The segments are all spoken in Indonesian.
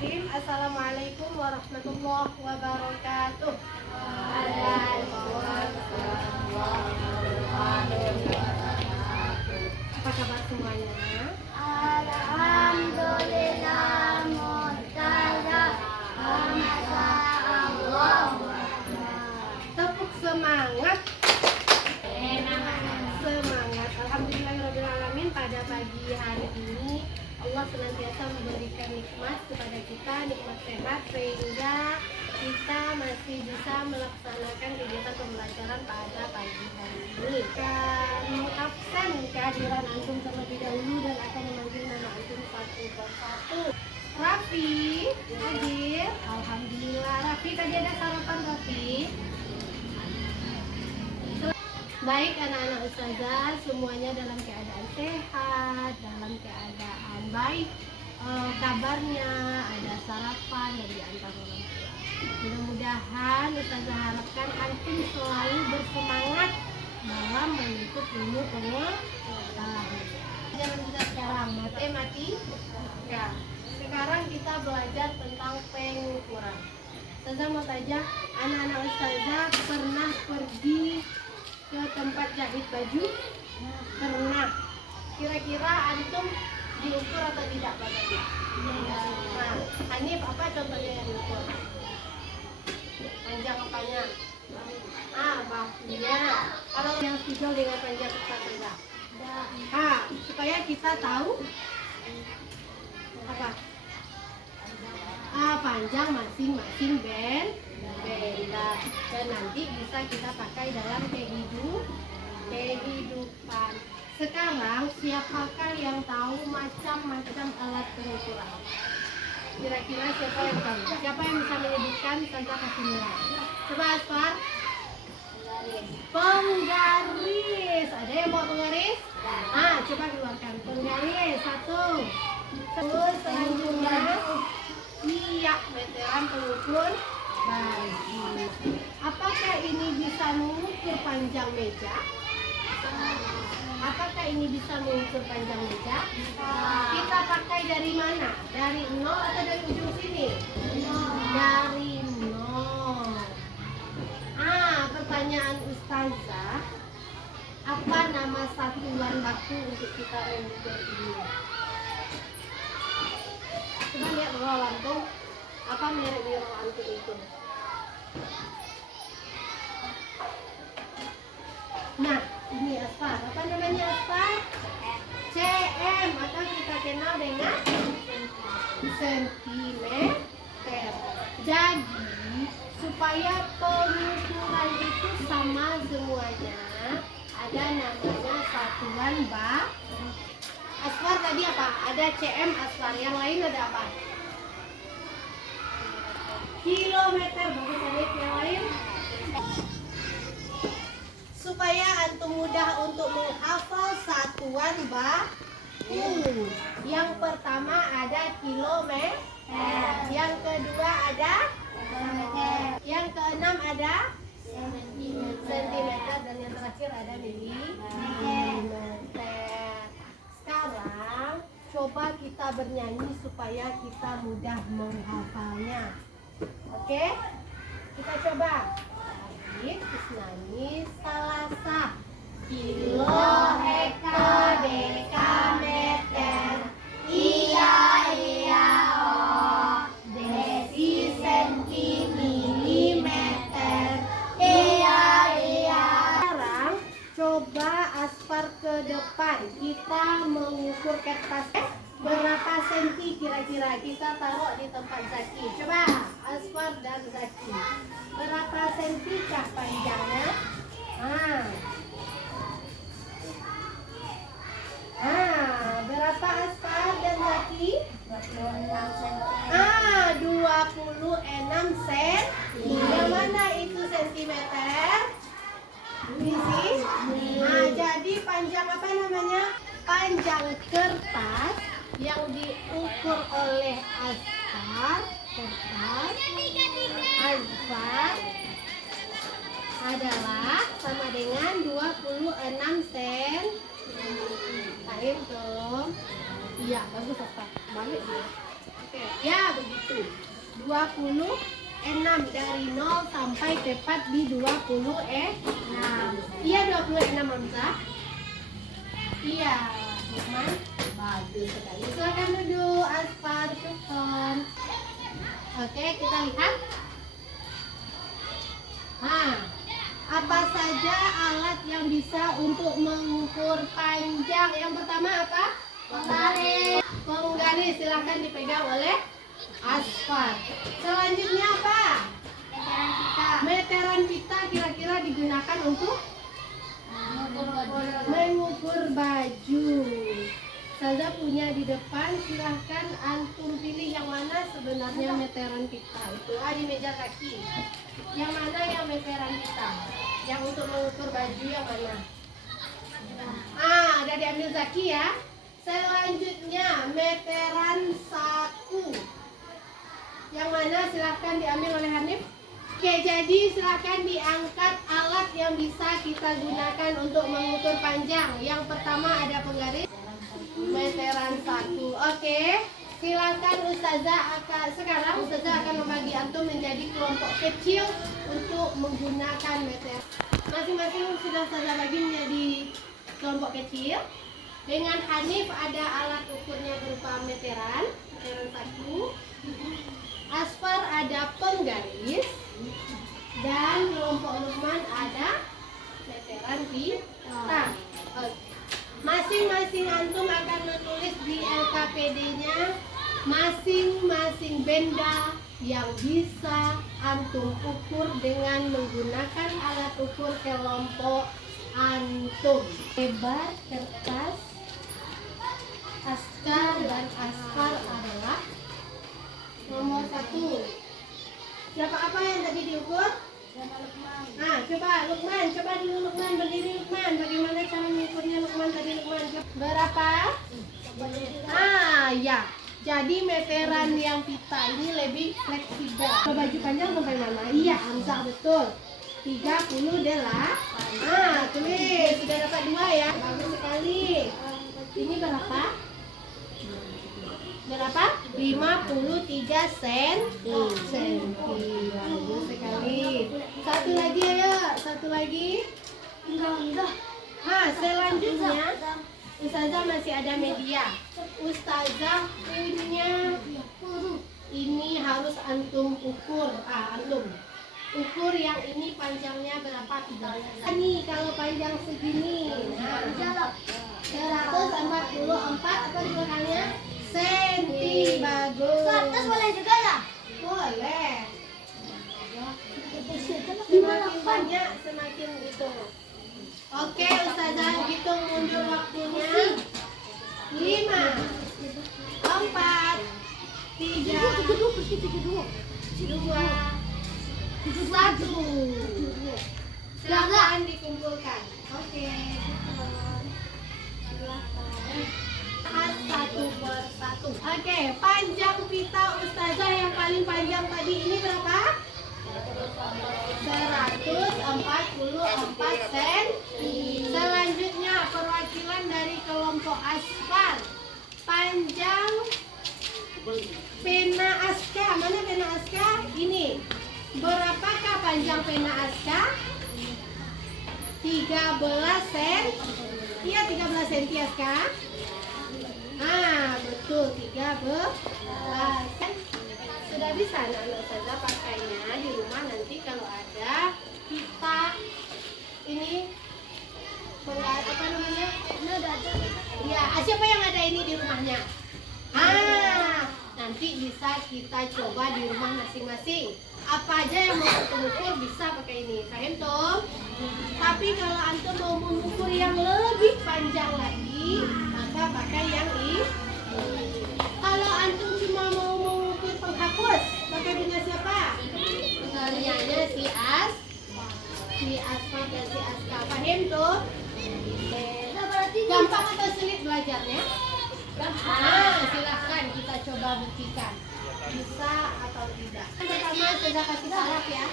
Bismillahirrahmanirrahim. Assalamualaikum warahmatullahi wabarakatuh. Apa kabar semuanya? Alhamdulillah mutada Allah. Tepuk semangat. Semangat. Alhamdulillahirrahmanirrahim. Pada pagi hari ini Allah senantiasa memberikan nikmat kepada kita, nikmat sehat, sehingga kita masih bisa melaksanakan kegiatan pembelajaran pada pagi hari ini. Kami absen kehadiran antum terlebih dahulu dan akan memanggil nama antum satu persatu. Raffi hadir. Alhamdulillah. Raffi, tadi ada sarapan Raffi? Baik anak-anak ustazah, semuanya dalam keadaan sehat, dalam keadaan baik, kabarnya, ada sarapan dari antar orang tua. Mudah-mudahan ustazah harapkan antum selalu bersemangat dalam menuntut ilmu pengetahuan. Jangan kita sekarang matematika. Sekarang kita belajar tentang pengukuran. Ustazah mau tanya, anak-anak ustazah pernah pergi ke tempat jahit baju? Pernah. Kira-kira antum diukur atau tidak badannya? Nah, Hanif, apa contohnya yang diukur? Panjang apanya? Bahunya. Kalau yang spidol dengan panjang apa? Supaya kita tahu apa? Panjang masing-masing benda, dan nanti bisa kita pakai dalam kehidupan. Sekarang siapakah yang tahu macam-macam alat pengukuran? Kira-kira siapa yang tahu? Siapa yang bisa menyebutkan? Saja kasih nilai. Coba Asfar. Penggaris. Ada yang mau penggaris? Coba keluarkan penggaris. Satu. Terus selanjutnya meteran pengukur baju. Apakah ini bisa mengukur panjang meja? Apakah ini bisa mengukur panjang meja? Kita pakai dari mana? Dari 0 atau dari ujung sini? Dari 0. Pertanyaan ustazah, apa nama satuan baku untuk kita mengukur ini? Coba lihat roll antum. Apa merek di roll antum itu? Nah, ini Asfar. Apa namanya Asfar? cm, atau kita kenal dengan sentimeter. Jadi, supaya pengukuran itu sama semuanya, ada namanya satuan baku. Asfar tadi apa? Ada cm Asfar. Yang lain ada apa? Kilometer. Bagus adik. Yang lain? Supaya antum mudah untuk menghafal satuan baku. Yang pertama ada kilometer. Yang kedua ada yang keenam ada sentimeter, dan yang terakhir ada milimeter. Sekarang coba kita bernyanyi supaya kita mudah menghafalnya. Oke? Kita coba. Terus nyanyi salasa. Kilo, hektar, dekameter. Iya, desi, senti, milimeter. Iya. Sekarang coba Asfar ke depan. Kita mengukur kertas. Berapa senti kira-kira? Kita taruh di tempat Zaki. Coba Asfar dan Zaki. Berapa sentikah panjangnya? Berapa Asfar dan Zaki? 26 cm. Yang mana itu sentimeter? Di sini. Jadi panjang apa namanya? Panjang kertas yang diukur oleh Asfar adalah sama dengan 26 cm. Lain dong. Iya, bagus Asfar. Balik dia. Oke, ya begitu. 26 dari 0 sampai tepat di 26. Iya 26 Hamzah. Iya Lukman. Bagus sekali. Silakan duduk Asfar, Sukon. Oke, kita lihat. Nah, apa saja alat yang bisa untuk mengukur panjang? Yang pertama apa? Penggaris. Penggaris silakan dipegang oleh Asfar. Selanjutnya apa? Meteran pita. Meteran pita kira-kira digunakan untuk mengukur baju. Saya punya di depan, silahkan antum pilih yang mana sebenarnya meteran pita. Itu di meja kaki. Yang mana yang meteran pita? Yang untuk mengukur baju yang mana? Ada diambil Zaki ya. Selanjutnya meteran saku. Yang mana silahkan diambil oleh Hanif. Oke, jadi silahkan diangkat alat yang bisa kita gunakan untuk mengukur panjang. Yang pertama ada penggaris, meteran saku. Oke, silakan sekarang Ustazah akan membagi antum menjadi kelompok kecil untuk menggunakan meteran. Masing-masing sudah Ustazah bagi menjadi kelompok kecil. Dengan Hanif ada alat ukurnya berupa meteran saku. Asfar ada penggaris, dan kelompok Lukman ada meteran pita. Masing-masing antum akan menulis di LKPD-nya masing-masing benda yang bisa antum ukur dengan menggunakan alat ukur kelompok antum. Lebar kertas Askar dan Asfar adalah nomor 1. Siapa apa yang tadi diukur? Nah, coba Lukman, coba dulu Lukman, berdiri Lukman. Bagaimana cara mengukurnya Lukman tadi Lukman? Berapa? Ya. Jadi meteran yang pita ini lebih fleksibel. Baju panjang sampai mana? Iya, Hamzah betul. 38. Tulis, sudah dapat 2 ya. Bagus sekali. Ini berapa? Berapa? 53 senti. Bagus sekali. Satu lagi ayo, satu lagi. Enggak. Selanjutnya Ustazah masih ada media. Ustazah punya ini harus antum ukur. Antum ukur yang ini panjangnya berapa? Ini kalau panjang segini. 144 apa di belakangnya? Senti. Bagus. Atas boleh juga ya? Boleh. Semakin banyak semakin itu. Oke, Ustazah hitung mundur waktunya. 5 4 3 2 1. Silakan dikumpulkan. Oke. Silakan. Satu per satu. Oke, panjang pita Ustazah yang paling panjang tadi ini berapa? 144 senti. Selanjutnya perwakilan dari kelompok Asfar. Panjang pena Aska. Mana pena Aska? Ini. Berapakah panjang pena Aska? 13 senti. Iya 13 senti Aska. Betul 13. Sudah bisa anak-anak saja pakainya di rumah nanti kalau ada pita ini apa namanya? Ya, siapa yang ada ini di rumahnya? Nanti bisa kita coba di rumah masing-masing. Apa aja yang mau antum ukur bisa pakai ini. Paham toh? Tapi kalau antum mau mengukur yang lebih panjang lagi, maka pakai yang ini. Kalau antum cuma mau mengukur penghapus, pakai punya siapa? Punyanya si Asfar dan si Aska. Paham tuh? Gampang atau sulit belajarnya? Silahkan kita coba buktikan bisa atau tidak. Pertama sudah kasih saraf ya.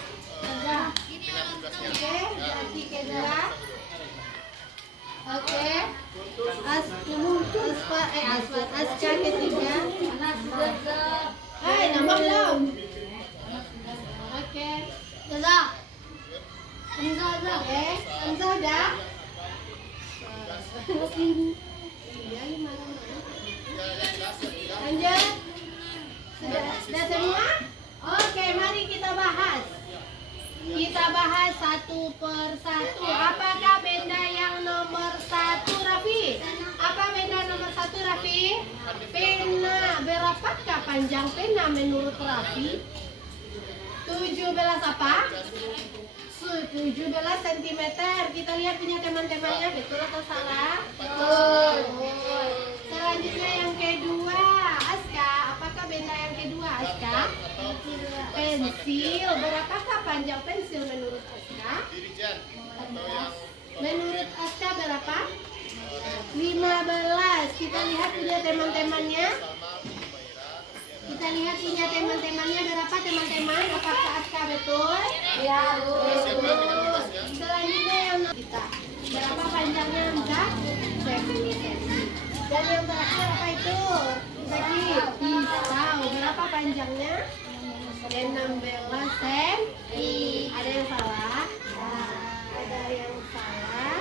Sudah. Oke, berarti kedua. Oke. Asfar Aska ketiga. Nambah lo. belum? Oke. Udah. Udah. Oke, Hamza udah? Iya, ini mana-mana. Lanjut. Sudah semua? Oke, mari kita bahas. Kita bahas satu per satu. Apakah benda yang nomor satu, Raffi? Apa benda nomor satu, Raffi? Pena. Berapakah panjang pena menurut Raffi? 17 apa? 17 cm. Kita lihat punya teman-temannya, betul atau salah? Betul. Selanjutnya yang kedua, Aska. Apakah benda yang kedua, Aska? Pensil. Berapakah panjang pensil menurut Aska? Menurut Aska berapa? 15. Kita lihat punya teman-temannya. Kita lihat punya teman-temannya berapa, teman-teman? Apakah Aska betul? Ya, betul. Selanjutnya yang kita. Berapa panjangnya, Hamzah? 10 cm. Dan yang terakhir apa itu? Zaki, pisau. Berapa panjangnya? 16 cm. Ada yang salah? Ada yang salah?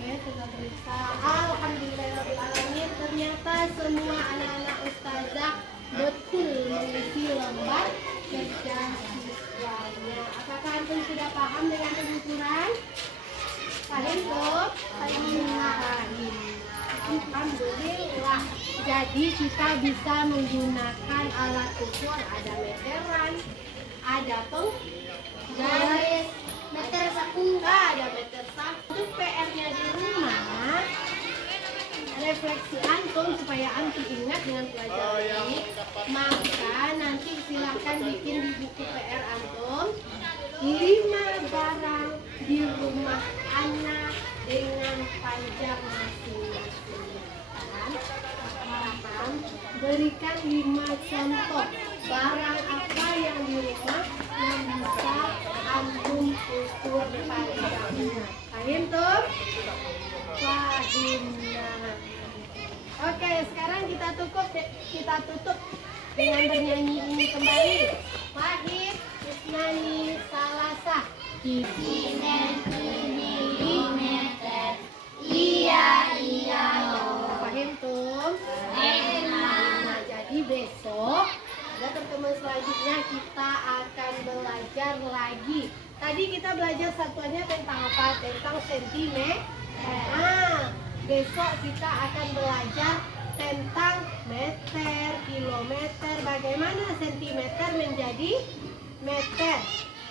Oke, kita periksa. Alhamdulillahirrahmanirrahim. Ternyata semua anak-anak ustazah betul mengisi lembar kerja siswanya. Apakah antum sudah paham dengan pengukuran? Paham tuh? Alhamdulillah. Jadi kita bisa menggunakan alat ukur. Ada meteran, ada penggaris, Meter saku. ada meter saku. Untuk PR-nya di rumah, refleksi antum supaya antum ingat dengan pelajaran ini. Maka nanti silakan bikin di buku PR antum 5 barang di rumah anak dengan panjang masing-masing. Paham? Berikan 5 contoh barang apa yang di rumah yang bisa antum ukur panjangnya. Paham tuh? Fahimna. Oke, sekarang kita tutup dengan bernyanyi ini kembali. Wahid, Isnani, Salasah. Kilometer. Iya loh. Paham tuh? Nah, jadi besok ada pertemuan selanjutnya kita akan belajar lagi. Tadi kita belajar satuannya tentang apa? Tentang sentimeter. Nah, besok kita akan belajar tentang meter, kilometer, bagaimana sentimeter menjadi meter,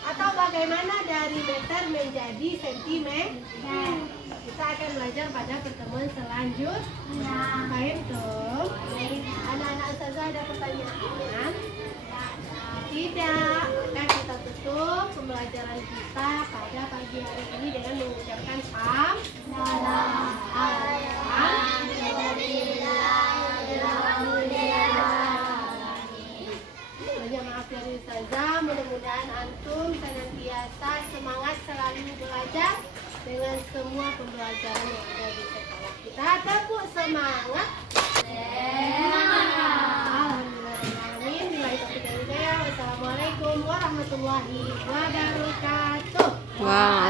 atau bagaimana dari meter menjadi sentimeter. Kita akan belajar pada pertemuan selanjutnya. Paham tuh? Anak-anak ustazah ada pertanyaan? Tidak. Maka kita tutup pembelajaran kita pada pagi hari ini dengan mengucapkan banyak maaf dari ustazah. Mudah-mudahan antum senantiasa semangat selalu belajar dengan semua pembelajaran yang ada di sekolah. Kita tepuk semangat. Alhamdulillahirrahmanirrahim. Wassalamualaikum warahmatullahi wabarakatuh. Wow.